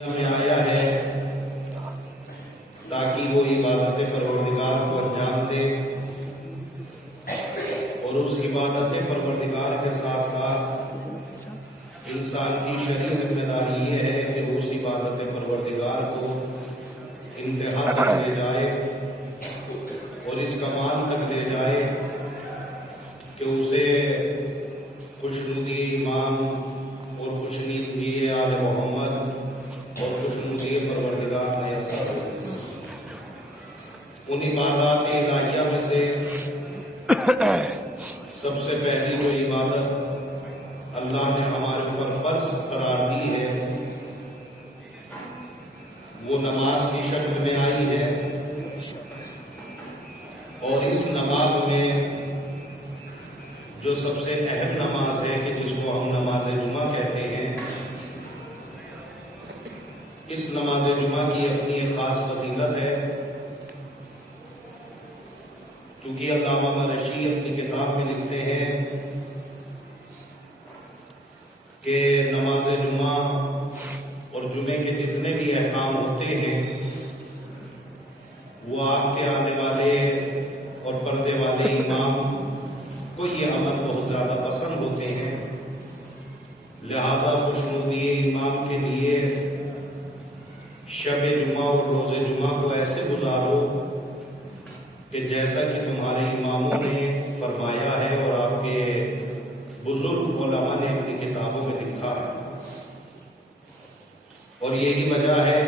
میں آیا ہے تاکہ وہ عبادت پروردگار کو انجام دے اور اس عبادت پروردگار کے ساتھ ساتھ انسان کی شرعی ذمہ داری یہ ہے کہ اس عبادت پروردگار کو انتہا تک لے جائے اور اس کمال تک لے جائے کہ اسے خوشنودی امام اور خوشنودی آل محمد اور خوشنودی پروردگار میسر ہو۔ ان عبادات الہیہ میں سے سب سے پہلی جو عبادت اللہ نے ہمارے اوپر فرض قرار دی ہے وہ نماز کی شکل میں آئی ہے، اور اس نماز میں جو سب سے اہم نماز ہے کہ جس کو ہم نماز جمعہ کہتے ہیں، اس نماز جمعہ کی اپنی ایک خاص فضیلت ہے، چونکہ علامہ مرشی اپنی کتاب میں لکھتے ہیں کہ نماز جمعہ اور جمعے کے جتنے بھی احکام ہوتے ہیں وہ آپ کے آنے والے اور پردے والے امام کو یہ عمل بہت زیادہ پسند ہوتے ہیں، لہذا خوشنودی امام کے لیے شب جمعہ اور روز جمعہ کو ایسے گزارو کہ جیسا کہ تمہارے اماموں نے فرمایا ہے اور آپ کے بزرگ علماء نے اپنی کتابوں میں لکھا ہے۔ اور یہی وجہ ہے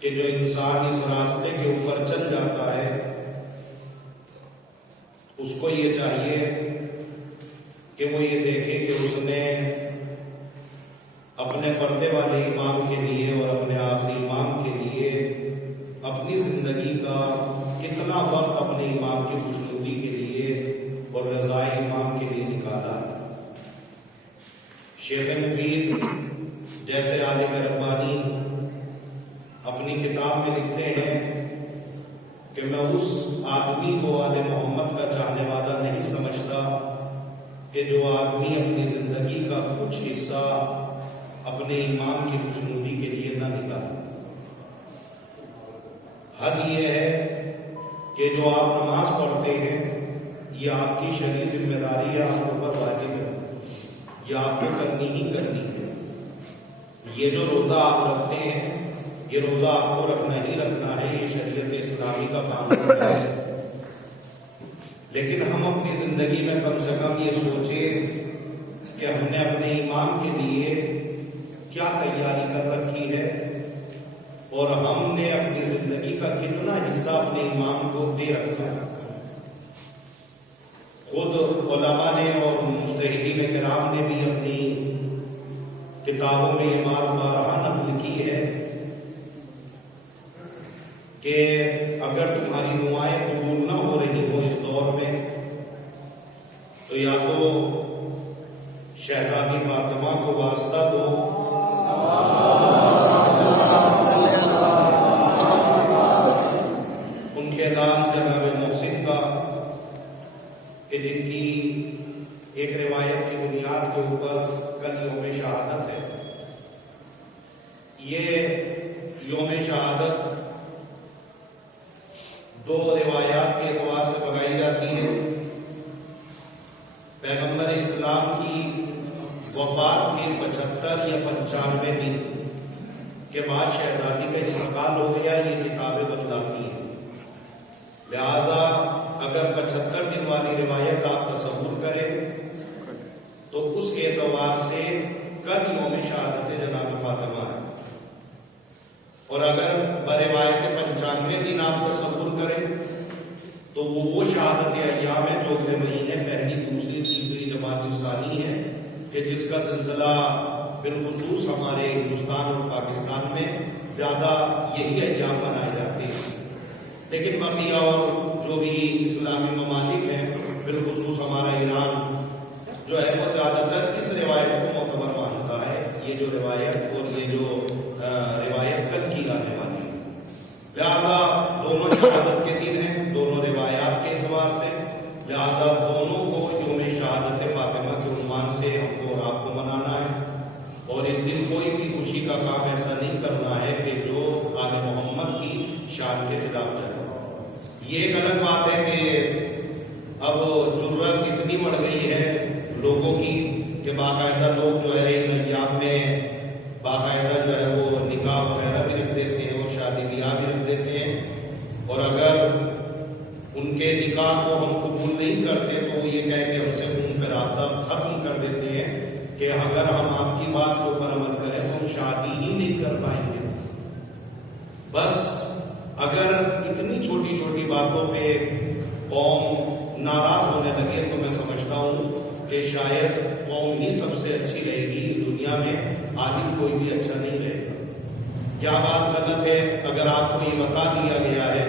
کہ جو انسان اس راستے کے اوپر چل جاتا ہے اس کو یہ چاہیے کہ وہ یہ دیکھے کہ اس نے اپنے پردے والے امام کے لیے اور اپنے آخری امام کے لیے اپنی زندگی کا کتنا وقت اپنے امام کی خوشنودی کے لیے اور رضائے امام کے لیے نکالا۔ شیخ مفید جیسے عالم ربانی اپنی کتاب میں لکھتے ہیں کہ میں اس آدمی کو آل محمد کا چاہنے والا نہیں سمجھتا کہ جو آدمی اپنی زندگی کا کچھ حصہ اپنے امام کی خوشنودی کے لیے نہ نکالے۔ حد یہ ہے کہ جو آپ نماز پڑھتے ہیں یہ آپ کی شرعی ذمہ داری ہے، آپ پر واجب ہے، یہ آپ کو کرنی ہی کرنی ہے۔ یہ جو روزہ آپ رکھتے ہیں یہ روزہ آپ کو رکھنا ہی رکھنا ہے، یہ شریعت اسلامی کا قانون ہے، لیکن ہم اپنی زندگی میں کم سے کم یہ سوچیں کہ ہم نے اپنے امام کے لیے کیا تیاری کر رکھی ہے اور ہم نے اپنی زندگی کا کتنا حصہ اپنے امام کو دے رکھا ہے۔ خود علماء نے اور مجتہدین کرام نے بھی اپنی کتابوں میں یہ بات بارہا نقل کی ہے کہ اگر تمہاری دعائیں قبول نہ ہو رہی ہو اس دور میں تو یا تو شہزادی فاطمہ کو واسطہ دو ان کے دان جناب محسن کا کہ جن کی ایک روایت کی بنیاد کے اوپر کل یوم شہادت ہے۔ یہ یوم شہادت دو روایات کے اعتبار سے بنائی جاتی ہے۔ پیغمبر اسلام کی وفات کے 75 یا 95 دن کے بعد شہزادی کا انتقال ہو گیا، یہ کتابیں بتلاتی ہیں۔ لہذا اگر 75 دن والی روایت آپ تصور کریں تو اس اعتبار سے کل یوم شہادت جناب فاطمہ ہے، اور اگر بروایت 95 دن آپ تصور کریں تو وہ شہادت ایام ہے جو اگلے مہینے پہلی، دوسری، تیسری جمادی الثانی ہے کہ جس کا سلسلہ بالخصوص ہمارے ہندوستان اور پاکستان میں زیادہ یہی ایام منائے جاتے ہیں، لیکن بقیہ اور جو بھی اسلامی ممالک ہیں بالخصوص ہمارا ایران جو ہے وہ زیادہ تر اس روایت کو معتبر مانتا ہے، یہ جو روایت اور یہ جو روایت کل کی جانے والی ہے۔ لہذا دونوں شہادت کے دن ہیں، دونوں روایات کے اعتبار سے، لہذا دونوں کو یوم شہادت فاطمہ کے عنوان سے ہم کو اور آپ کو منانا ہے، اور اس دن کوئی بھی خوشی کا کا کام ایسا نہیں کرنا ہے کہ جو آل محمد کی شان کے خلاف جائے۔ یہ ایک الگ بات ہے کہ اب ضرورت اتنی بڑھ گئی ہے لوگوں کی کہ باقاعدہ لوگ جو ہے ان ایام میں باقاعدہ جو ہے وہ نکاح وغیرہ بھی رکھ دیتے ہیں اور شادی بیاہ بھی رکھ دیتے ہیں، اور اگر ان کے نکاح کو ہم قبول نہیں کرتے تو وہ یہ کہہ کے ہم سے ان کا رابطہ ختم کر دیتے ہیں کہ اگر ہم آپ کی بات کے اوپر عمل کریں تو ہم شادی ہی نہیں کر پائیں گے۔ بس اگر اتنی چھوٹی چھوٹی باتوں پہ قوم ناراض ہونے لگے تو میں سمجھتا ہوں کہ شاید قوم ہی سب سے اچھی رہے گی دنیا میں، عالم کوئی بھی اچھا نہیں رہے گا۔ کیا بات غلط ہے اگر آپ کو یہ بتا دیا گیا ہے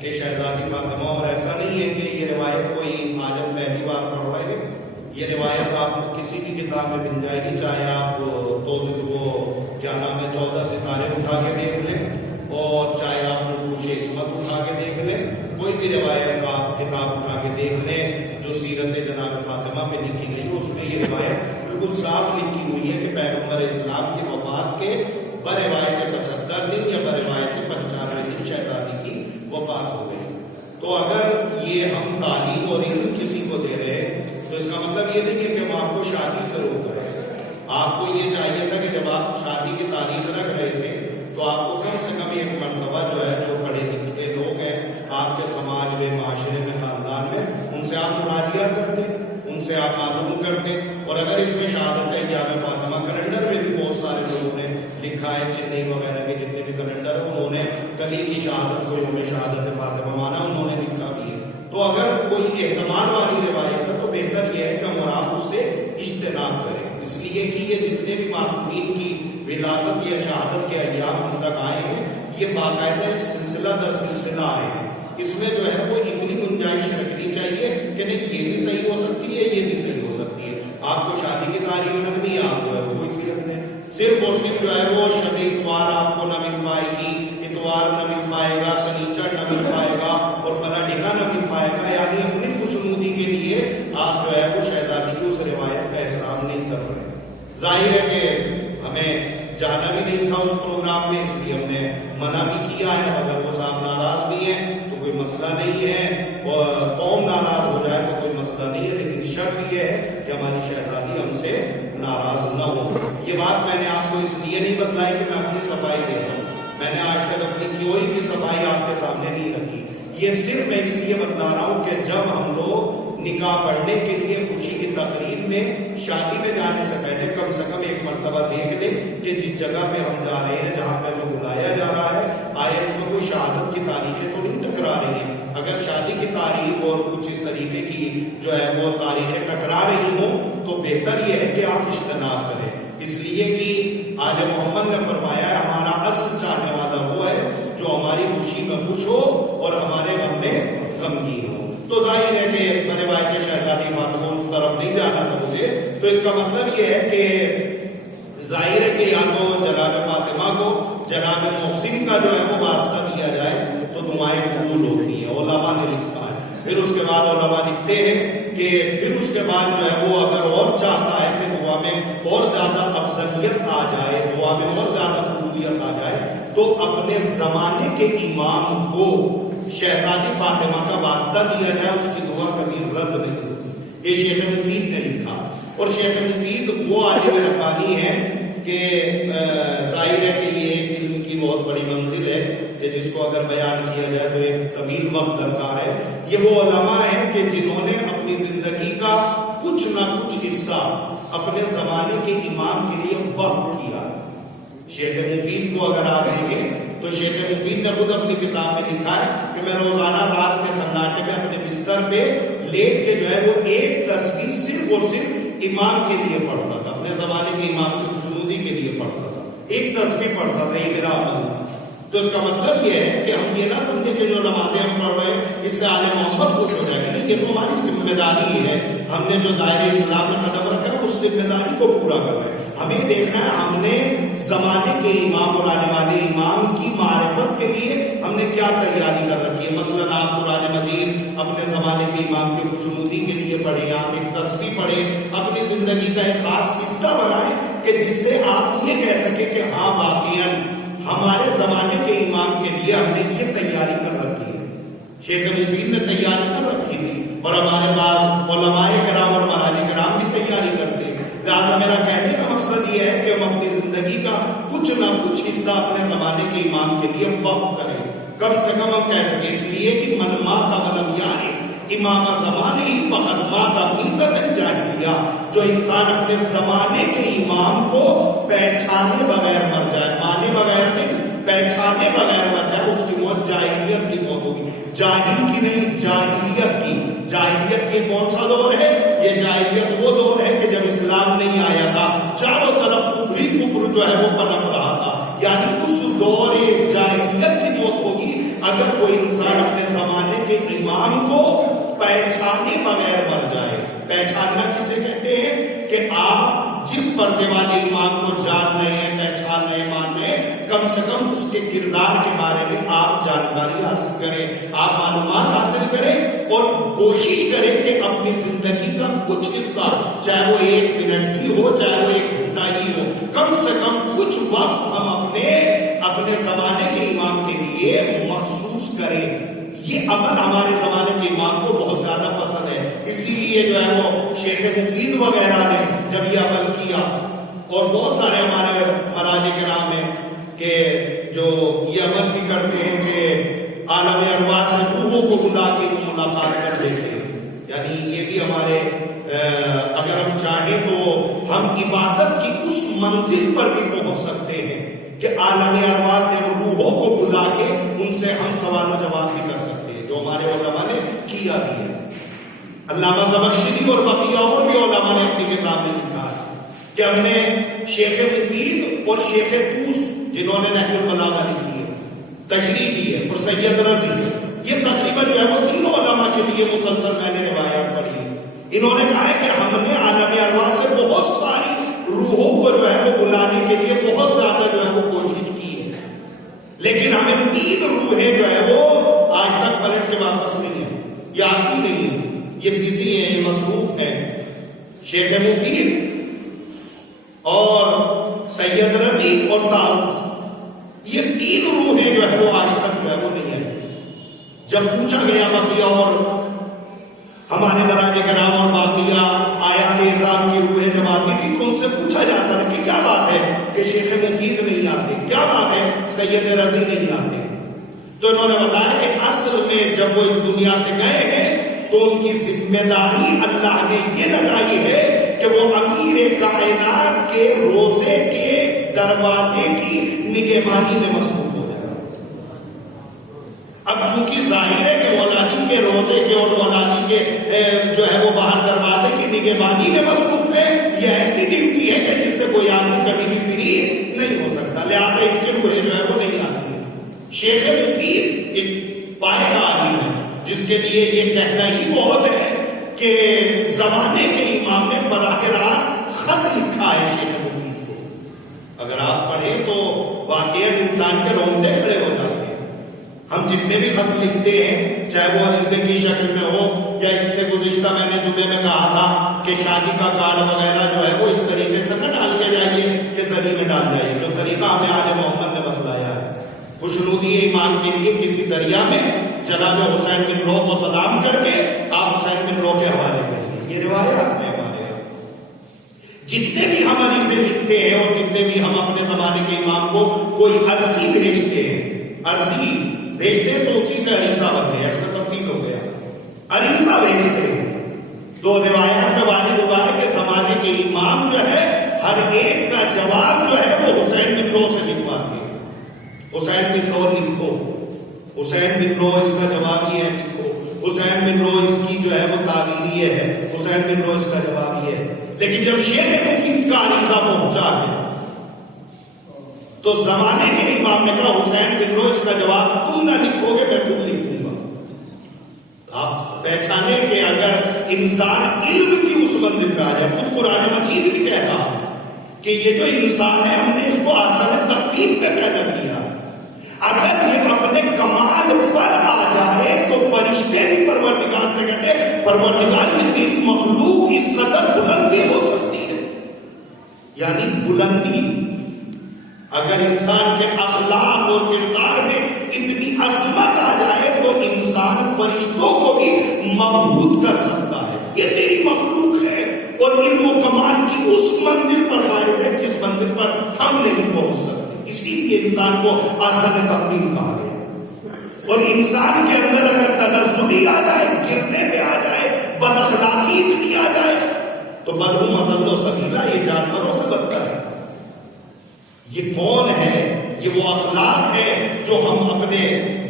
کہ شہزادی فاطمہ، اور ایسا نہیں ہے کہ یہ روایت کوئی آج ہم پہلی بار پڑھ رہے ہیں، یہ روایت آپ کو کسی بھی کتاب میں مل جائے گی، چاہے آپ وہ کیا نام ہے 14 ستارے اٹھا کے دیکھ لیں اور چاہے آپ نقوش عصمت اٹھا کے دیکھ لیں، کوئی بھی روایت آپ کتاب اٹھا کے دیکھ لیں جو سیرت جناب فاطمہ پہ لکھی گئی، اس میں یہ روایت بالکل صاف لکھی ہوئی ہے کہ پیغمبر اسلام کی وفات کے بروایت 75 دن یا بروایت 95 دن شہزادی کی وفات ہو گئی۔ تو اگر یہ ہم تعلیم اور علم کسی کو دے رہے ہیں تو اس کا مطلب یہ نہیں ہے کہ ہم آپ کو شادی سے روک رہے ہیں۔ آپ کو یہ چاہیے تھا کہ جب آپ شادی کی تاریخ رکھ رہے تھے تو آپ کو کم سے کم ایک مرتبہ جو ہے جو پڑھے لکھے لوگ ہیں آپ کے سماج میں، معاشرے میں، خاندان میں، ان سے آپ مراجعہ کرتے، ان سے آپ معلوم کرتے۔ اور اگر اس میں شہادت ایام فاطمہ کیلنڈر میں بھی بہت سارے لوگوں نے لکھا ہے، چنئی وغیرہ کے جتنے بھی کیلنڈر انہوں نے کلی کی شہادت کو یوم شہادت فاطمہ مانا، انہوں نے لکھا بھی ہے۔ تو اگر کوئی اعتماد والی روایت ہے تو بہتر یہ ہے کہ ہم اور آپ اس سے اجتناب کریں، اس لیے کہ یہ جتنے بھی معصومین کی ولادت یا شہادت کے ایام ہم تک آئے ہیں یہ باقاعدہ ایک سلسلہ در سلسلہ آئے ہیں۔ اس میں جو ہے وہ اتنی گنجائش رکھنی چاہیے کہ نہیں یہ بھی صحیح ہو سکتی ہے، یہ بھی صحیح ہو سکتی ہے۔ آپ کو شادی کی تاریخ رکھنی ہے، آپ جو ہے وہ اسی رکھنے، صرف اور صرف جو ہے وہ شب اتوار آپ کو نہ مل پائے گی، اتوار نہ مل پائے گا، شنیچر نہ مل پائے گا اور فلاں ڈگا نہ مل پائے گا، یعنی اپنی خوشنودی کے لیے آپ جو ہے وہ شہزادی کی اس روایت کا احترام نہیں کر رہے۔ ظاہر ہے کہ ہمیں جانا بھی نہیں تھا اس پروگرام میں، اس لیے ہم نے منع بھی کیا ہے۔ اگر وہ صاحب ناراض بھی ہیں تو کوئی مسئلہ نہیں ہے، اور قوم ناراض ہو جائے تو کوئی مسئلہ نہیں ہے، لیکن شرط یہ ہے کہ ہماری شہزادی ہم سے ناراض نہ ہو۔ یہ بات میں نے آپ کو اس لیے نہیں بتلائی کہ میں اپنی صفائی دے رہا ہوں، میں نے آج تک اپنی کوئی بھی صفائی آپ کے سامنے نہیں رکھی، یہ صرف میں اس لیے بتلا رہا ہوں کہ جب ہم لوگ نکاح پڑھنے کے لیے خوشی کی تقریب میں شادی میں جانے سے پہلے کم سے کم ایک مرتبہ دیکھ لیں کہ جس جگہ پہ ہم جا رہے ہیں، جہاں پہ ہمیں بلایا جا رہا ہے، آیا اس میں کوئی شہادت کی تاریخیں تو نہیں ٹکرا رہی ہیں۔ اگر شادی کی تاریخ اور کچھ اس طریقے کی جو ہے وہ تاریخیں ٹکرا رہی ہوں تو بہتر یہ ہے کہ آپ اجتناب کریں، اس لیے کہ آج محمد نے فرمایا ہے ہمارا اصل چاہنے والا وہ ہے جو ہماری خوشی میں خوش ہو اور ہمارے غم میں غمگین ہو۔ تو ظاہر ہے کہ روایت شہزادی فاطمہ اس طرف نہیں جانا تھا مجھے، تو اس کا مطلب یہ ہے کہ ظاہر ہے کہ یا تو جناب فاطمہ کو جناب محسن کا جو ہے وہ واسطہ دیا جائے تو دعائیں قبول ہوتی ہیں، علماء نے لکھا ہے۔ پھر اس کے بعد علماء لکھتے ہیں کہ پھر اس کے بعد جو ہے وہ اگر اور چاہتا ہے کہ دعا میں اور زیادہ افضلیت آ جائے، دعا میں اور زیادہ قبولیت آ جائے، تو اپنے زمانے کے امام کو شہزادی فاطمہ کا واسطہ دیا جائے، اس کی دعا کبھی رد نہیں ہوتی۔ یہ شیخ مفید نے لکھا، اور شیخ مفید وہ عالم ربانی ہے کہ ظاہر ہے کہ یہ علم کی بہت بڑی منزل ہے کہ جس کو اگر بیان کیا جائے تو ایک طویل وقت درکار ہے۔ یہ وہ علماء ہیں کہ جنہوں نے اپنی زندگی کا کچھ نہ کچھ حصہ اپنے زمانے کے امام کے لیے وقف کیا۔ شیخ مفید کو اگر آپ دیکھیں تو شیخ مفید نے خود اپنی کتاب میں لکھا ہے کہ میں روزانہ رات کے سناٹے میں اپنے بستر پہ لیٹ کے جو ہے وہ ایک تسبیح صرف اور صرف امام کے لیے پڑھتا تھا، اپنے زمانے کے امام کی خوشنودی کے لیے پڑھتا تھا، ایک تسبیح پڑھتا تھا، یہ میرا عمل تھا۔ تو اس کا مطلب یہ ہے کہ ہم یہ نہ سمجھے کہ جو نمازیں ہم پڑھ رہے ہیں اس سے آل محمد خوش ہو جائے گا، نہیں، یہ تو ہماری ذمہ داری ہے، ہم نے جو دائرہ اسلام میں قدم رکھا ہے اس ذمہ داری کو پورا کرنا ہے۔ ہمیں دیکھنا ہے ہم نے زمانے کے امام اور آنے والے امام کی معرفت کے لیے ہم نے کیا تیاری کر رکھی ہے۔ مثلاً آپ قرآن مجید اپنے زمانے کے امام کی خوشنودی کے لیے پڑھیں، آپ ایک تسبیح پڑھیں، اپنی زندگی کا ایک خاص حصہ بنائیں کہ کہ جس سے آپ یہ کہہ سکیں کہ ہاں واقعاً ہمارے زمانے کے امام کے لیے ہم نے یہ تیاری کر رکھی ہے، شیخ مفید نے تیاری کر رکھی تھی، اور ہمارے پاس علماء کرام اور مراجع کرام بھی تیاری کرتے ہیں۔ لہٰذا میرا کہنے کا مقصد یہ ہے کہ ہم اپنی زندگی کا کچھ نہ کچھ حصہ اپنے زمانے کے امام کے لیے وقف کریں، کم سے کم ہم کہہ سکیں، اس لیے کہ من مات ولم یعرف امام زمانے فقد مات میتۃ جاہلیہ، جو انسان اپنے زمانے کے امام کو پہچانے بغیر مر جائے، مانے بغیر نہیں، پہچانے بغیر مر جائے، اس کی موت جاہلیت کی موت ہوگی، جاہل کی نہیں، جاہلیت کی۔ جاہلیت کی کون سا دور ہے؟ یہ جاہلیت وہ دور ہے کہ جب اسلام نہیں آیا تھا، چاروں طرف کفر ہی کفر جو ہے وہ پنپ رہا تھا، یعنی اس دور جاہلیت کی موت ہوگی اگر کوئی انسان اپنے زمانے کے امام کو پہچانے بغیر مر جائے۔ پہچاننا کسے کہتے ہیں؟ کہ آپ جس پردے والے امام کو جان رہے ہیں، پہچان رہے ہیں، مان رہے ہیں، کم سے کم اس کے کردار کے بارے میں آپ جانکاری حاصل کریں، آپ معلومات حاصل کریں، اور کوشش کریں کہ اپنی زندگی کا کچھ حصہ، چاہے وہ 1 منٹ ہی ہو، چاہے وہ 1 گھنٹہ ہی ہو، کم سے کم کچھ وقت ہم اپنے زمانے کے امام کے لیے مخصوص کریں۔ یہ عمل ہمارے زمانے کے امام کو بہت زیادہ پسند ہے، اسی لیے جو ہے وہ شیخ مفید وغیرہ نے جب یہ عمل کیا، اور بہت سارے ہمارے مراجع کرام ہیں کہ جو یہ عمل بھی کرتے ہیں کہ عالم ارواح سے روحوں کو بلا کے ملاقات کر دیتے ہیں، یعنی یہ بھی ہمارے اگر ہم چاہیں تو ہم عبادت کی اس منزل پر بھی پہنچ سکتے ہیں کہ عالم ارواح سے روحوں کو بلا کے ان سے ہم سوال و جواب بھی کر سکتے ہیں، جو ہمارے علماء نے کیا بھی ہے۔ علامہ زمخشری اور بقیہ اور بھی علماء نے اپنی کتاب میں لکھا ہے کہ ہم نے شیخ مفید اور شیخ طوس جنہوں نے نہج البلاغہ لکھی ہے، تشریح کی ہے، اور سید رضی، یہ تقریباً جو ہے وہ تینوں علماء کے لیے مسلسل میں نے روایات پڑھی ہے۔ انہوں نے کہا ہے کہ ہم نے عالم ارواح سے بہت ساری روحوں کو جو ہے وہ بلانے کے لیے بہت زیادہ جو ہے وہ کوشش کی ہے، لیکن ہمیں 3 روحیں جو ہے وہ آج تک پلٹ کے واپس نہیں ہیں، یہ آتی نہیں ہیں، یہ بزی ہیں، یہ مصروف ہیں۔ شیخ مفید اور سید رضی اور طاؤس، یہ 3 روحیں جو ہے وہ آج تک جو ہے وہ نہیں ہیں۔ جب پوچھا گیا بقیہ اور ہمارے مراجع کرام اور باقیہ آیات اعظام کی روحیں جب آتی تھی تو ان سے پوچھا جاتا تھا کہ کیا بات ہے کہ شیخ مفید نہیں آتے، کیا بات ہے سید رضی نہیں آتے، تو انہوں نے بتایا کہ اصل میں جب وہ اس دنیا سے گئے ہیں تو ان کی ذمہ داری اللہ نے یہ لگائی ہے کہ وہ امیر کائنات کے روزے کے دروازے کی نگہبانی میں مصروف ہو جائے۔ اب چونکہ ظاہر ہے کہ مولانی کے روزے کے اور مولانی کے جو ہے وہ باہر دروازے کی نگہبانی میں مصروف ہے، یہ ایسی ڈیوٹی ہے کہ جس سے کوئی آدمی کبھی بھی فری نہیں ہو سکتا، لہٰذا ان کے روحیں جو ہے وہ نہیں آتی۔ شیخ مفید ایک پائے کا عالم ہے جس کے لیے یہ کہنا ہی بہت ہے کہ زمانے کے امام نے براہ راست خط لکھا ہے شیخ مفید کو، اگر آپ پڑھیں تو واقعی انسان کے رونگٹے کھڑے ہو جاتے ہیں۔ ہم جتنے بھی خط لکھتے ہیں چاہے وہ عریضے کی شکل میں ہو یا اس سے گزشتہ میں نے جمعے میں کہا تھا کہ شادی کا کارڈ وغیرہ جو ہے وہ اس طریقے سے نہ ڈال کے جائیے کہ زری میں ڈال جائیے، جو طریقہ ہمیں آل محمد نے بتلایا ہے، خوشنودی ایمان کے لیے کسی دریا میں جناب حسین بن لو کو سلام کر کے آپ حسین بن لو کے حوالے کریے، یہ روایات ہیں ہمارے یہاں۔ جتنے بھی ہم عریضے لکھتے ہیں اور جتنے بھی ہم اپنے زمانے کے امام کو کوئی عرضی بھیجتے ہیں، عرضی بھیجتے ہیں تو اسی سے عریضہ بن گیا، اس میں تبدیل ہو گیا، عریضہ بھیجتے ہیں تو روایات میں واضح ہوا ہے کہ زمانے کے امام جو ہے ہر ایک کا جواب جو ہے وہ حسین بن لو سے لکھواتے ہیں، حسین بن لو لکھو، حسین بن لو اس کا جواب یہ ہے لکھو، حسین بن لو اس کی جو ہے وہ تعبیر یہ ہے، حسین بن لو اس کا جواب یہ ہے۔ لیکن جب شیخ مفید کا عریضہ پہنچا ہے تو زمانے کے امام نے کہا حسین بن لو اس کا جواب تم نہ لکھو گے میں خود لکھ دوں گا۔ آپ پہچانے کہ اگر انسان علم کی اس منزل پہ آ جائے، خود قرآن مجید بھی کہتا کہ یہ جو انسان ہے ہم نے اس کو آسان تقویم پہ پیدا کیا، اگر یہ اپنے کمال پر آ جائے تو فرشتے بھی پروردگار سے کہتے ہیں پروردگار کی مخلوق اس قدر بلند بھی ہو سکتی ہے، یعنی بلند انسان کے اخلاق اور کردار میں اتنی عظمت آ جائے تو انسان فرشتوں کو بھی مبہوت کر سکتا ہے. یہ تیری مخلوق ہے اور علم و کمال کی اس منزل پر فائد ہے جس منزل پر ہم نہیں پہنچ سکتے. اسی لیے انسان کو آسن تقریم کہا ہے. اور انسان کے اندر اگر تنزلی آ جائے, گرنے پہ آ جائے, بد اخلاقی اتنی آ جائے تو بلو مزل و سبیلا یہ جانوروں سے بدتر ہے. یہ کون ہے؟ یہ وہ اخلاق ہے جو ہم اپنے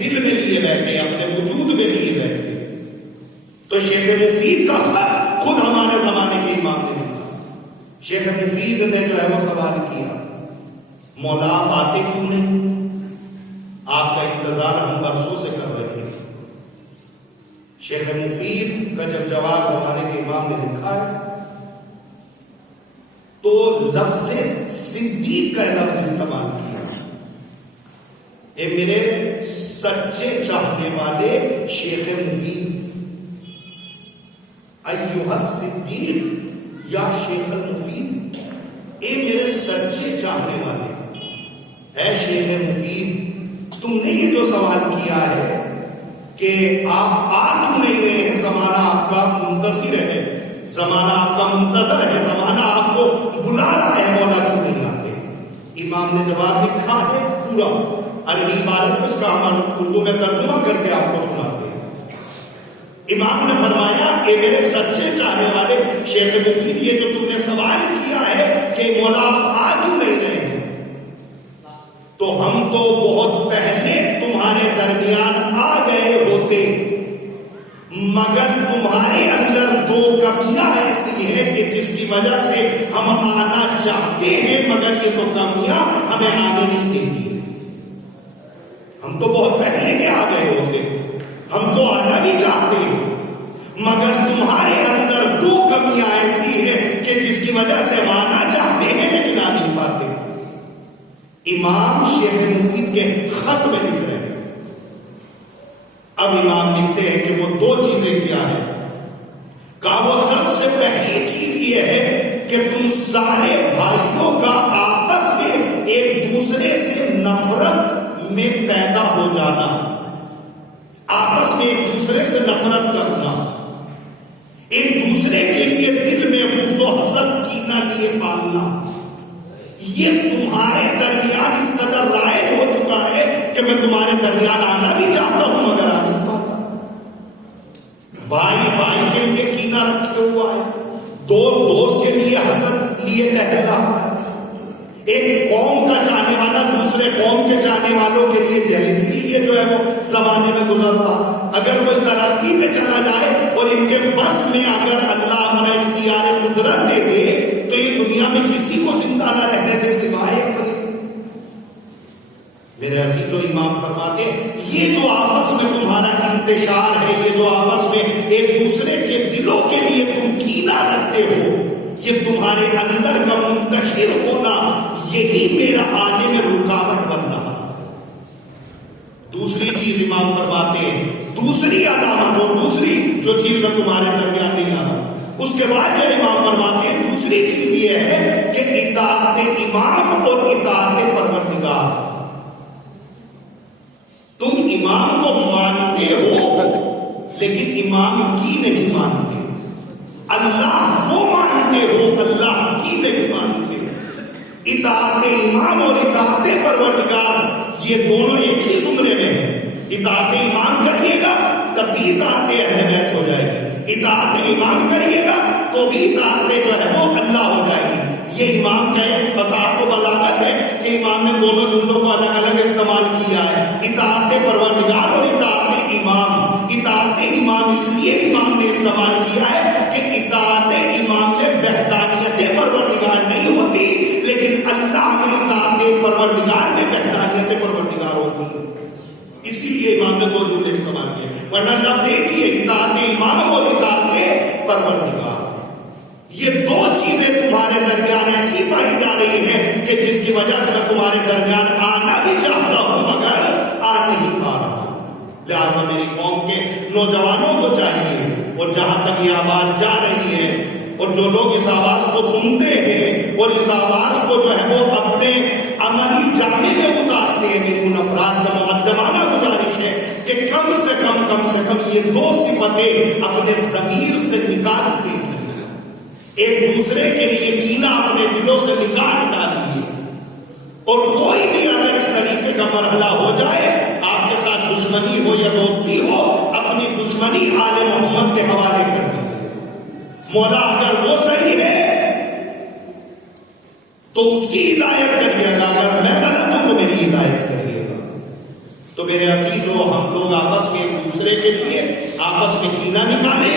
دل میں لیے بیٹھے, اپنے وجود میں لیے بیٹھے. تو شیخ مفید کا خط خود ہمارے زمانے کے امام نے لکھا. شیخ مفید نے جو ہے وہ سوال کیا, مولا آپ آتے کیوں نہیں؟ آپ کا انتظار ہم برسوں سے کر رہے تھے. شیخ مفید کا جب جواب زمانے کے امام نے لکھا ہے تو لفظ صدیق کا لفظ استعمال کیا. اے میرے سچے چاہنے والے شیخ مفید, ایھا الصدیق یا شیخ المفید, اے میرے سچے چاہنے والے, اے شیخ مفید, تم نے یہ جو سوال کیا ہے کہ آپ آ کیوں نہیں رہے ہیں, زمانہ آپ کا منتظر ہے, زمانہ آپ کا منتظر ہے, زمانہ آپ کو بلا رہا ہے, مولا کیوں نہیں آتے؟ امام نے جواب لکھا ہے پورا عربی عبارت, اس کا ہم اردو میں ترجمہ کر کے آپ کو سناتے ہیں. امام نے فرمایا کہ میرے سچے چاہنے والے شیخ مفید, یہ جو تم نے سوال کیا ہے کہ مولا آپ آ کیوں نہیں رہے ہیں, تو ہم تو بہت پہلے تمہارے درمیان آ گئے ہوتے, مگر تمہارے اندر دو کمیاں ایسی ہیں کہ جس کی وجہ سے ہم آنا چاہتے ہیں, مگر یہ تو کمیاں ہمیں آنے نہیں دیتی. ہم تو بہت پہلے کے آ گئے ہوتے, ہم تو آنا بھی چاہتے ہیں, مگر تمہارے اندر دو کمیاں ایسی ہیں کہ جس کی وجہ سے ہم آنا چاہتے ہیں لیکن آ نہیں پاتے. امام شیخ مفید کے خط میں لکھ رہے ہیں. اب امام لکھتے ہیں کہ وہ دو چیزیں کیا ہیں. کہا وہ سب سے پہلی چیز یہ ہے کہ تم سارے بھائیوں کا آپس میں ایک دوسرے سے نفرت میں پیدا ہو جانا, آپس میں ایک دوسرے سے نفرت کرنا, ایک دوسرے کے لیے دل میں بغض و حسد کینہ لیے پالنا, یہ تمہارے درمیان اس قدر رائج ہو چکا ہے کہ میں تمہارے درمیان آنا بھی چاہتا ہوں مگر آ نہیں پاتا. بھائی بھائی کے لیے کینہ رکھے ہوا ہے, دوست دوست کے لیے حسد لیے ٹہلا ہوا ہے, ایک قوم کا چاہنے والا دوسرے قوم کے چاہنے والوں کے لیے جیلسی لیے جو ہے وہ زمانے میں گزرتا. اگر کوئی ترقی میں چلا جائے اور ان کے بس میں اگر اللہ اپنا اختیار قدرت دے دے تو یہ دنیا میں کسی کو زندہ نہ رہنے دے سوائے. میرے عزیز و امام فرماتے یہ جو آپس میں تمہارا انتشار ہے, یہ جو آپس میں ایک دوسرے کے دلوں کے لیے تم کینہ رکھتے ہو, یہ تمہارے اندر کا منتشر ہونا, یہی میرا آنے میں رکاوٹ بن رہا. دوسری چیز امام فرماتے ہیں, دوسری علامت اور دوسری جو چیز میں تمہارے درمیان نہیں آ رہا, اس کے بعد جو امام فرماتے ہیں دوسری چیز یہ ہے کہ اطاعت امام اور اطاعت پروردگار. تم امام کو مانتے ہو لیکن امام کی نہیں مانتے, اللہ کو مانتے ہو اللہ کی نہیں مانتے. اطاعت امام اور اطاعت پروردگار یہ دونوں ایک ہی زمرے میں ہیں. اطاعت امام کریے گا تب بھی اطاعت اہل بیت ہو جائے گی, اطاعت امام کریے گا تو بھی اطاعت جو ہے وہ اللہ ہو جائے گی. یہ امام کا ایک فصاحت و بلاغت ہے کہ امام نے دونوں جملوں کو الگ الگ استعمال کیا ہے, اطاعت پروردگار اور اطاعت امام. اطاعت امام اس لیے امام نے استعمال کیا ہے کہ اطاعت امام میں وحدانیت پروردگار نہیں ہوتی لیکن اللہ میں اطاعت پروردگار میں وحدانیت پروردگار ہوتی ہے. اسی لیے امام نے دو جملے استعمال کیے, ورنہ لفظ ایک ہی ہے, اطاعت امام اور اطاعت پروردگار. یہ دو چیزیں تمہارے درمیان ایسی پائی جا رہی ہیں کہ جس کی وجہ سے میں تمہارے درمیان آنا بھی چاہتا ہوں مگر آ نہیں پا رہا. لہٰذا میری قوم کے نوجوانوں کو چاہیے اور جہاں تک یہ آواز جا رہی ہے اور جو لوگ اس آواز کو سنتے ہیں اور اس آواز کو جو ہے وہ اپنے عملی جامے میں اتارتے ہیں، میری ان افراد سے مقدمانہ گزارش ہے کہ کم سے کم یہ دو صفتیں اپنے ضمیر سے نکال دیں، ایک دوسرے کے لیے کینہ اپنے دلوں سے نکال ڈالیے، اور کوئی بھی اگر اس طریقے کا مرحلہ ہو جائے، آپ کے ساتھ دشمنی ہو یا دوستی ہو، اپنی دشمنی آل محمد کے حوالے کر دیجیے۔ مولا اگر وہ صحیح ہے تو اس کی ہدایت کریے گا، اگر میں غلط ہوں تو میری ہدایت کریے گا۔ تو میرے عزیزو، ہم لوگ آپس میں ایک دوسرے کے لیے آپس میں کینہ نکالیں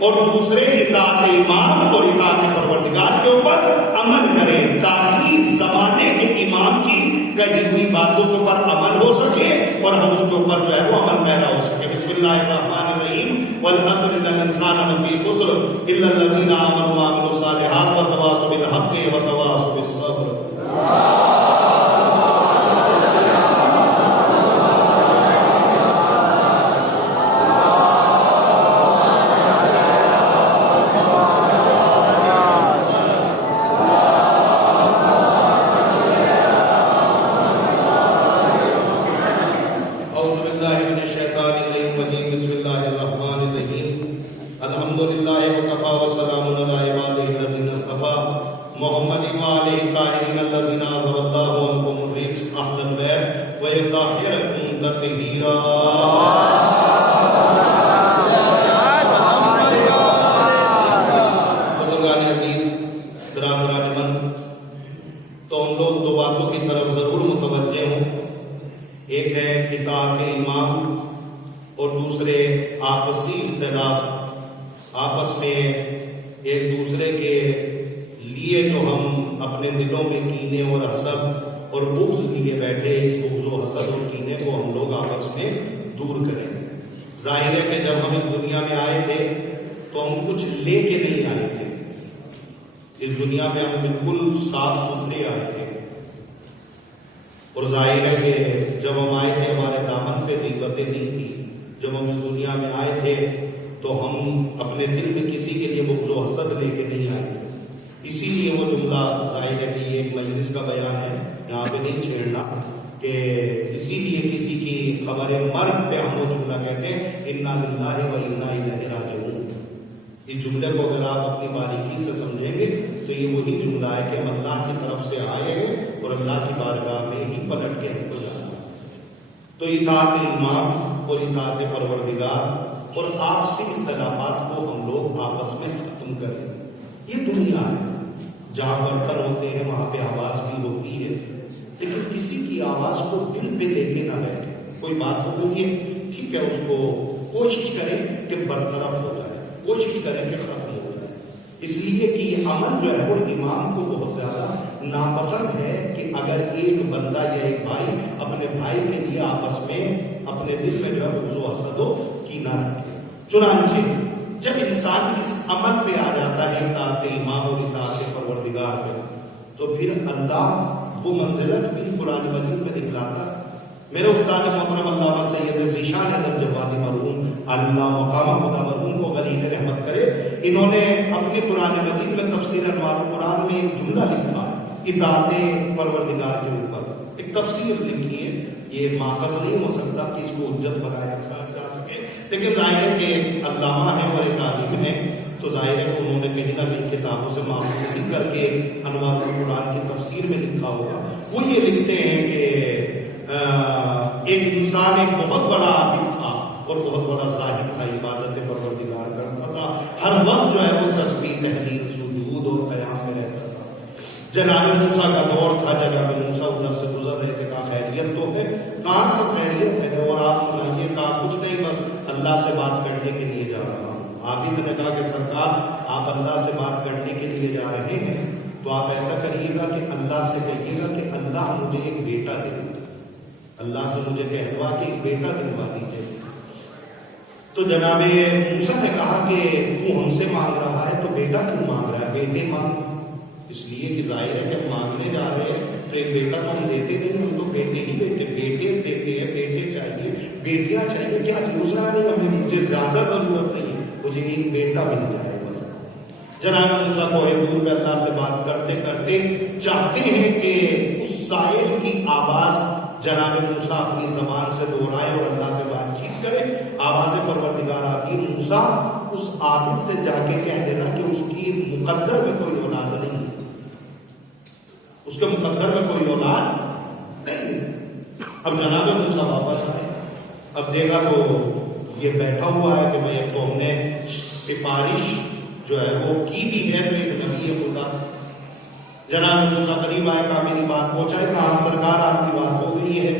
اور دوسرے اطاعت امام اور اطاعت پروردگار کے اوپر عمل کریں، تاکہ زمانے کے امام کی کہی ہوئی باتوں کے اوپر عمل ہو سکے اور ہم اس کے اوپر جو ہے وہ عمل پیرا ہو سکے۔ بسم اللہ الرحمن الرحیم، والعصر ان الانسان لفی خسر الا الذین آمنوا وعملوا الصالحات وتواصوا بالحق وتواصوا بالصبر۔ اس جملے کو اگر آپ اپنی باریکی سے سمجھیں گے تو یہ وہی جملہ ہے کہ ہم اللہ کی طرف سے آئے ہیں اور اللہ کی بارگاہ میں ہی پلٹ کے ہم کو جانا ہے۔ تو اطاعت امام اور اطاعت پروردگار اور آپسی اختلافات کو ہم لوگ آپس میں ختم کریں۔ یہ دنیا ہے، جہاں برتن ہوتے ہیں وہاں پہ آواز بھی ہوتی ہے، لیکن کسی کی آواز کو دل پہ لے کے نہ بیٹھے۔ کوئی بات ہو گئی ہے، ٹھیک ہے، اس کو کوشش کریں کہ برطرف ہو جائے، کوشش کریں کہ ختم ہو جائے، اس لیے کہ یہ عمل جو ہے وہ امام کو بہت زیادہ ناپسند ہے کہ اگر ایک بندہ یا ایک بھائی اپنے بھائی کے لیے آپس میں اپنے دل میں جو ہے بغض و حسد و کینہ رکھے۔ چنانچہ جب انسان اس عمل پہ آ جاتا ہے اطاعت امام اور اطاعت پروردگار پہ، تو پھر اللہ وہ منزلت بھی قرآن مجید میں دکھلاتا ہے۔ میرے استاد محترم علامہ سید ذیشان الجواد مرحوم اللہ مقام خدا مرحوم کو غریب رحمت کرے، انہوں نے اپنی قرآن مجید میں تفسیر انوار القرآن میں ایک جملہ لکھا اطاعت پروردگار کے اوپر، ایک تفسیر لکھی ہے۔ یہ ماخذ نہیں ہو سکتا کہ اس کو حجت بنایا جا سکے، لیکن ظاہر ہے کہ علامہ ہے اور ایک عالم ہے، تو ظاہر ہے کہ انہوں نے کہیں نہ کہیں کتابوں سے معلوم کر کے انوار القرآن کی تفسیر میں لکھا ہوگا۔ وہ یہ لکھتے ہیں کہ ایک انسان ایک بہت بڑا عابد تھا اور بہت بڑا زاہد تھا، عبادت پروردگار کرتا تھا، ہر وقت جو ہے وہ تسبیح تحلیل سجود اور قیام میں رہتا تھا۔ جناب موسیٰ کا دور تھا، جناب موسیٰ ادھر سے گزر رہے تھے، کہا خیریت تو ہے؟ کہاں سے خیریت ہے اور آپ سنائیے؟ کہا کچھ نہیں، بس اللہ سے بات کرنے کے لیے جا رہا ہوں۔ عابد نے کہا کہ سرکار آپ اللہ سے بات کرنے کے لیے جا رہے ہیں تو آپ ایسا کریے گا کہ اللہ سے کہیے گا کہ اللہ مجھے ایک بیٹا دے، اللہ سے مجھے کہلوا کہ ایک بیٹا دلوا دیجیے۔ تو جناب موسیٰ نے کہا کہ تو ہم سے مانگ رہا ہے تو بیٹا کیوں مانگ رہا ہے؟ بیٹے مانگ، اس لیے کہ ظاہر ہے کہ ہم مانگنے جا رہے ہیں تو ایک بیٹا تو ہم دیتے نہیں، ہم تو بیٹے ہی بیٹے دیتے ہیں، بیٹے چاہیے، بیٹیاں چاہیے، کیا دوسرا نہیں، ہمیں مجھے زیادہ ضرورت نہیں ہے، مجھے ایک بیٹا مل جائے بس۔ جناب موسیٰ کوہ طور میں اللہ سے بات کرتے کرتے چاہتے ہیں کہ اس سائل کی آواز جناب موسیٰ اپنی زبان سے دہرائے اور اللہ سے بات چیت کرے. آواز پروردگار آتی ہے، موسیٰ اس عابد سے جا کے کہہ دینا کہ اس کی مقدر میں کوئی اولاد نہیں ہے، اس کے مقدر میں کوئی اولاد نہیں. اب جناب موسیٰ واپس آئے، اب دیکھا تو یہ بیٹھا ہوا ہے کہ بھئی اب تو ہم نے سفارش جو ہے وہ کی بھی ہے، تو ایک نبی خدا. جناب موسیٰ قریب آئے، کہا میری بات پہنچائے، کہا سرکار آپ کی بات ہو گئی ہے.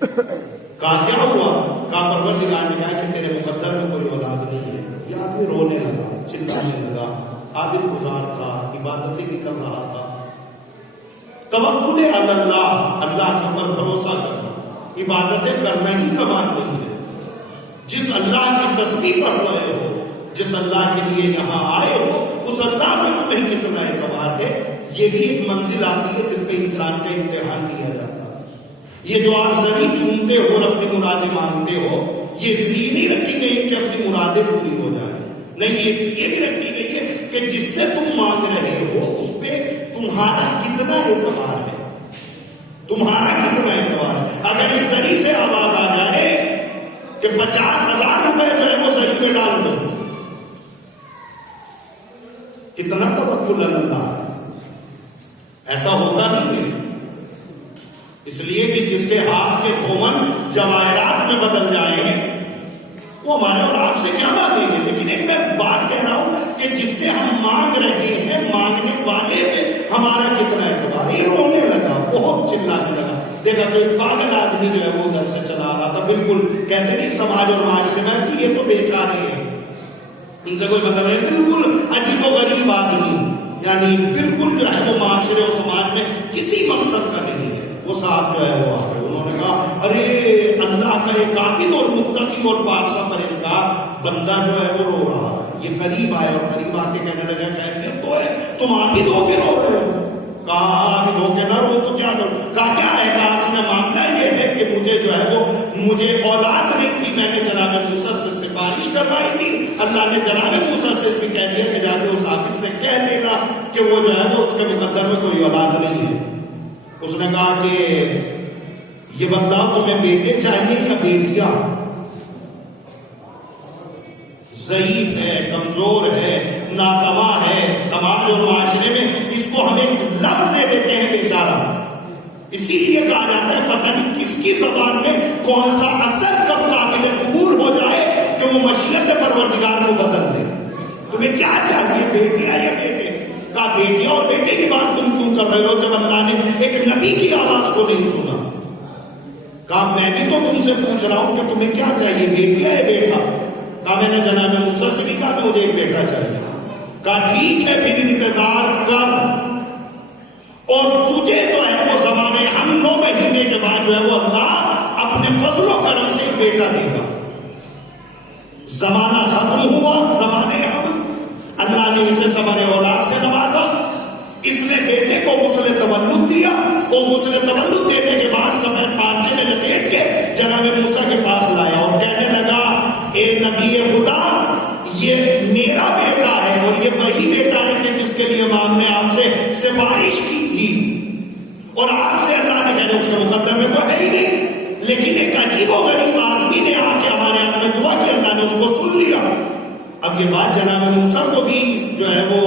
کہا کیا ہوا؟ کہا پروردگار نے کہا کہ تیرے مقدر میں کوئی اولاد نہیں ہے. یہ آدمی رونے لگا، چلانے لگا. عابد گزار تھا، عبادتیں بھی کر رہا تھا. توکل علی اللہ، اللہ کے اوپر بھروسہ کرنا، عبادتیں کرنا ہی کمال نہیں ہے. جس اللہ کی تسبیح پڑھ رہے ہو، جس اللہ کے لیے یہاں آئے ہو، اس اللہ میں تمہیں کتنا اعتبار ہے. یہ بھی ایک منزل آتی ہے جس پہ انسان کا امتحان لیا جاتا ہے. یہ جو آپ زمین چومتے ہو اور اپنی مرادیں مانگتے ہو، یہ اس لیے نہیں رکھی گئی کہ اپنی مرادیں پوری ہو جائیں. نہیں، یہ اس لیے بھی رکھی گئی ہے کہ جس سے تم مانگ رہے ہو اس پہ تمہارا کتنا اعتبار ہے، تمہارا کتنا اعتبار ہے. اگر اس زمین سے آواز آ جائے کہ 50,000 روپے جو ہے وہ زمین میں ڈال دو، کتنا توکل اللہ ہے. ایسا ہوتا نہیں ہے. اس لیے کہ جس کے ہاتھ کے کھومن جواہرات میں بدل جائیں وہ ہمارے اور آپ سے کیا مانگیں گے. لیکن ایک میں بات کہہ رہا ہوں کہ جس سے ہم مانگ رہے ہیں، مانگنے والے میں ہمارا کتنا اعتبار. یہ رونے لگا، بہت چلانے لگا. دیکھا تو ایک پاگل آدمی جو ہے وہ ادھر سے چلا رہا تھا. بالکل کہتے نہیں سماج اور معاشرے میں کہ یہ تو بیچارے ہیں، ان سے کوئی مطلب نہیں. بالکل عجیب و غریب آدمی، یعنی بالکل جو ہے وہ معاشرے اور سماج میں کسی مقصد کا نہیں ہے. وہ صاحب جو ہے وہ آگے انہوں نے کہا ارے اللہ کا ایک عابد اور متقی اور بادشاہ پرہیزگار بندہ جو ہے وہ رو رہا ہے. یہ قریب آئے اور قریب آ کے کہنے لگا خیریت تو ہے، تم عابد ہو کے رو رہے ہو. کہا عابد ہو کے نہ رو تو کیا کرو. کہا کیا ہے؟ کہا اس میں معاملہ یہ ہے کہ مجھے جو ہے وہ مجھے اولاد نہیں تھی، میں نے جناب موسیٰ سے سفارش کروائی تھی. اللہ نے جناب موسیٰ سے بھی کہہ دیا کہ جا کے اس عابد سے کہہ دینا کہ وہ جو ہے وہ اس کے مقدر میں کوئی اولاد نہیں ہے. اس نے کہا کہ یہ بتلاؤ تمہیں بیٹے چاہیے یا بیٹیاں؟ ضعیف ہے، کمزور ہے، ناتواں ہے. سماج اور معاشرے میں اس کو ہم ایک لفظ دے دیتے ہیں بیچارہ. اسی لیے کہا جاتا ہے پتہ نہیں کس کی زبان میں کون سا اثر کب قابل قبول ہو جائے کہ وہ مشیت پروردگار کو بدل دے. تمہیں کیا چاہیے، بیٹیاں یا بیٹے؟ کہا بیٹیاں اور بیٹے کی بات تم کیوں کر رہے ہو جب اللہ نے ایک نبی کی آواز کو نہیں سنا. کہا میں بھی تو تم سے پوچھ رہا ہوں کہ تمہیں کیا چاہیے، بیٹیا یا بیٹا؟ کہا میں نے جناب موسیٰ سے بھی کہا کہ مجھے ایک بیٹا چاہیے. کہا ٹھیک ہے پھر انتظار کر، اور تجھے جو ہے وہ زمانے ہم 9 مہینے کے بعد جو ہے وہ اللہ اپنے فضل و کرم سے ایک بیٹا دے گا. زمانہ ختم ہوا، زمانے ہم، اللہ نے اسے ثمر اولاد سے نوازا. اس نے بیٹے کو غسل تولد دیا، اور غسل تولد دینے کے بعد سفید پانچے میں لپیٹ کے جناب موسیٰ کے پاس لایا اور کہنے لگا اے نبی خدا، یہ میرا بیٹا ہے اور یہ وہی بیٹا ہے کہ جس کے لیے مام نے آپ سے سفارش کی تھی، اور آپ سے اللہ نے کہا اس کے مقدر میں تو ہے ہی نہیں. لیکن ایک عجیب و غریب آدمی نے آ کے ہمارے حق میں دعا کی، اللہ نے اس کو سن لیا. اب یہ بات جناب موسیٰ کو بھی جو ہے وہ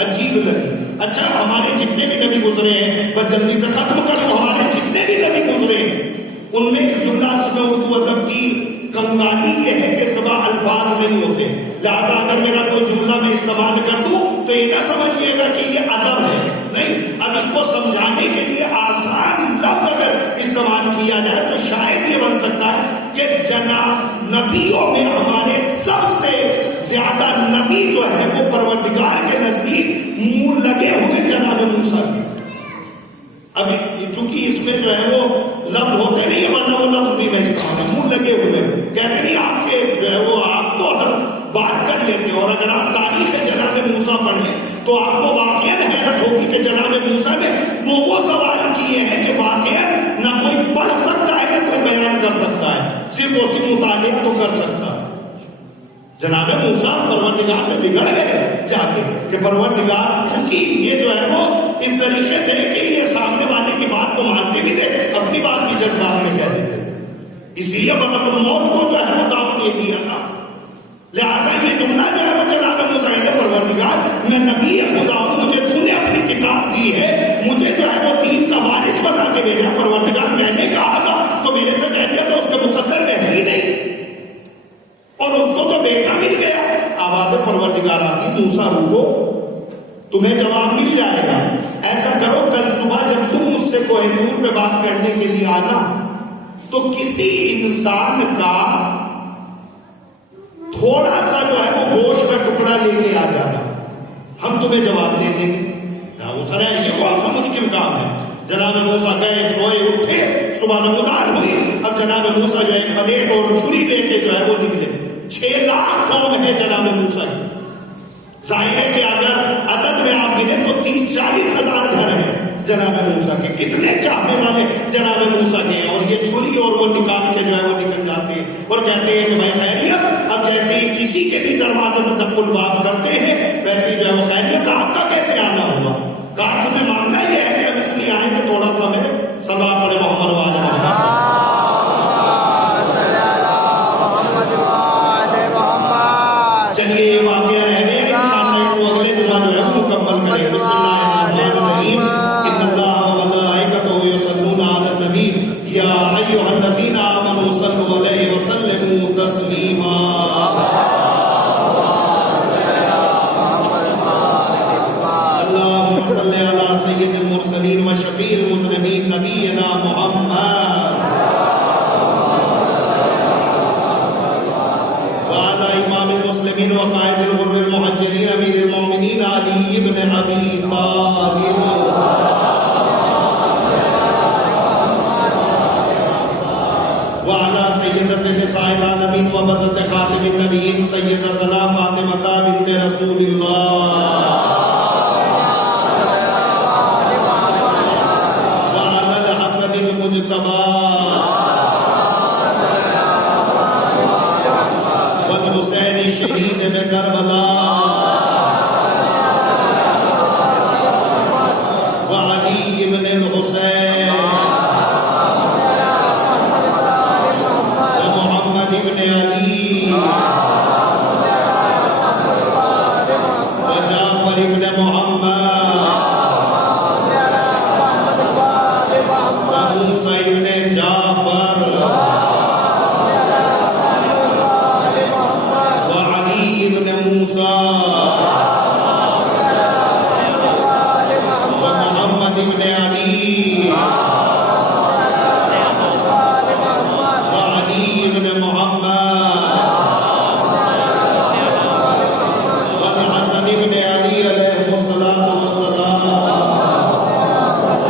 عجیب لگی. اچھا ہمارے جتنے بھی نبی گزرے ہیں، بس جلدی سے ختم کر دو، ہمارے جتنے بھی نبی گزرے ہیں ان میں ایک جملہ اس میں اردو ادب کی کنگالی یہ ہے کہ اس کے بعد الفاظ نہیں ہوتے. لہٰذا اگر میرا کوئی جملہ میں استعمال کر دوں تو یہ نہ سمجھیے گا کہ یہ ادب ہے، نہیں. اب اس کو سمجھانے کے لیے آسان لفظ اگر استعمال کیا جائے تو شاید یہ بن سکتا ہے کہ جناب نبیوں میں ہمارے سب سے زیادہ نبی جو ہے وہ پروردگار کے نزدیک منہ لگے ہوئے جناب موسیٰ کے. اب چونکہ اس میں جو ہے وہ لفظ ہوتے نہیں، ورنہ وہ لفظ بھی میں استعمال منہ لگے ہوئے کہتے نہیں. آپ کے جو ہے وہ آپ تو ہر بات کر لیتے، اور اگر آپ تاریخ جناب موسیٰ پڑھیں تو آپ کو واقعاً حیرت ہوگی کہ جناب موسیٰ نے وہ سوال کیے ہیں کہ واقعاً نہ کوئی پڑھ سکتا ہے نہ کوئی بیان کر سکتا ہے، صرف اسی مطالعہ تو کر سکتا ہے. جناب موسیٰ پروردگار سے بگڑ گئے. جا کے کہ پروردگار کی یہ جو ہے وہ اس طریقے تھے کہ یہ سامنے والے کی بات کو مانتے بھی تھے، اپنی بات بھی جذبات میں کہہ دیتے تھے، اس لیے ملک الموت کو جو ہے وہ دعوت دے دیا تھا۔ لہٰذا یہ جملہ جو ہے وہ جناب موسیٰ نے پروردگار میں نبی خدا ہوں، مجھے تو نے اپنی کتاب دی ہے، مجھے جو ہے وہ دین کا وارث بنا کے بھیجا، پروردگار میں نے کہا تھا تو میرے سے کہہ دیا تو اس کے مقدر میں ہے ہی نہیں، اور اس کو تو بیٹا مل گیا۔ آواز پروردگار آتی موسیٰ روکو، تمہیں جواب مل جائے گا، ایسا کرو کل صبح جب تم مجھ سے کوہ طور پہ بات کرنے کے لیے آنا تو کسی انسان کا تھوڑا سا جو ہے وہ گوشت کا ٹکڑا لے کے آ جانا، ہم تمہیں جواب دے دیں گے۔ موسیٰ نے یہ کون سا مشکل کام ہے؟ جناب موسیٰ گئے، سوئے، اٹھے، صبح نمودار ہوئی، اب جناب موسیٰ جو ایک پلیٹ اور چھری لے کے جو ہے وہ نکلے۔ 6 لاکھ قوم ہے جناب موسیٰ کی، ظاہر ہے کہ اگر عدد میں آپ گنیں تو 30-40 ہزار گھر ہیں جناب موسیٰ کے، کتنے چاہنے والے جناب موسیٰ کے ہیں، اور یہ چھری اور وہ نکال کے جو ہے وہ نکل جاتے ہیں اور کہتے ہیں کہ بھائی خیریت، اب جیسے ہی کسی کے بھی دروازے میں دخل بات کرتے ہیں ویسے ہی جو ہے وہ خیریت، آپ کا کیسے آنا ہوا؟ کہا سے میں ماننا یہ ہے کہ ہم اس لیے آئیں کہ تھوڑا سا ہمیں سلام پڑے محمد واجب محمد۔ چلیے یہ واقعہ رہ گیا، انشاءاللہ اس کو اگلے جمعہ جو ہے مکمل کریں۔ بسم اللہ الرحمن الرحیم، ان اللہ وملائکتہ یصلون علی النبی یا ایھا الذین آمنوا صلوا علیہ وسلموا تسلیما۔ اللهم صل على سید المرسلین و شفیع المذنبین نبینا محمد وعلى امام المسلمین و قائد الغر المحجلین امیر المؤمنین علی بن ابی طالب وعلى سیدۃ النساء العالمین و بذرۃ خاتم النبیین سیدتنا فاطمہ بنت رسول اللہ وعلى الحسن المجتبى